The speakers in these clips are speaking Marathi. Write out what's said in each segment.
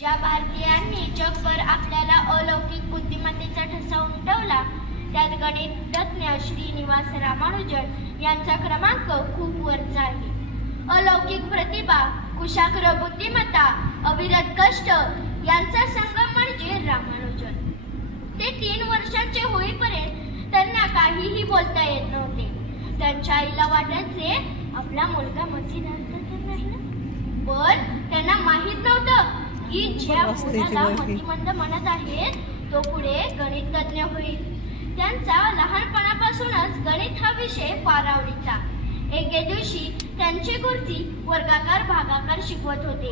ज्या भारतीयांनी जगभर आपल्याला अलौकिक बुद्धिमत्तेचा ठसा उमटवला त्यात गणित तज्ञ श्रीनिवास रामानुजन यांचा क्रमांक खूप वरचा आहे. अलौकिक प्रतिभा, कुशाग्र बुद्धिमत्ता, अविरत कष्ट यांचा संगम म्हणजे रामानुजन. ते 3 वर्षांचे होईपर्यंत त्यांना काहीही बोलता येत नव्हते. त्यांच्या आईला वाटायचे आपला मुलगा मतीमंद तर नाही ना, पण त्यांना माहित नव्हतं की ज्या मुलाला मतीमंद म्हणत आहेत तो पुढे गणित तज्ञ होईल. त्यांचा लहानपणापासूनच गणित हा विषय फार आवडीचा. एके दिवशी त्यांचे गुरुजी वर्गाकार भागाकार शिकवत होते.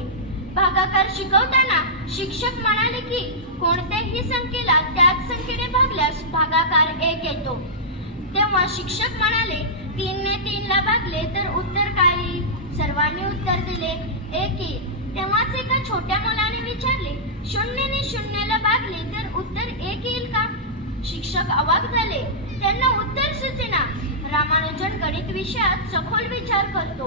भागाकार शिकवताना शिक्षक म्हणाले की कोणत्याही संख्येला त्याच संख्येने भागल्यास भागाकार 1 येतो. तेव्हा शिक्षक म्हणाले 3 ने 3 ला भागले तर उत्तर काय येईल? सर्वांनी उत्तर दिले 1 येईल. तेव्हाच एका छोट्या मुलाने विचारले 0 ने 0 ला भागले तर उत्तर 1 येईल का? शिक्षक अवाक झाले. त्यांना उत्तर सुचेना. रामानुजन गणित विषयात सखोल विचार करतो.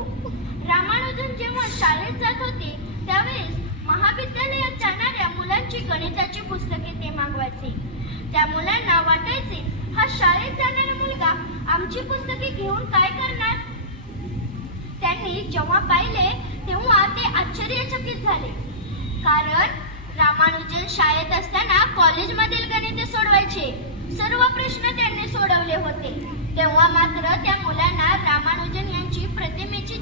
रामानुजन जेव्हा शाळेत जात होते त्यावेळेस महाविद्यालयात जाणाऱ्या मुलांची गणिताची पुस्तके ते मागवायचे. त्या मुलांना वाटायचे हा शाळेत जाणारा मुलगा आमची पुस्तके घेऊन काय करणार? त्यांनी जेव्हा पाहिले तेव्हा ते आश्चर्यचकित झाले. कारण रामानुजन शाळेत असताना कॉलेजमधील गणिते सोडवायचे. सर्व प्रश्न त्यांनी सोडवले होते. तेव्हा मात्र त्या मुलांना रामानुजन यांची प्रतिमेची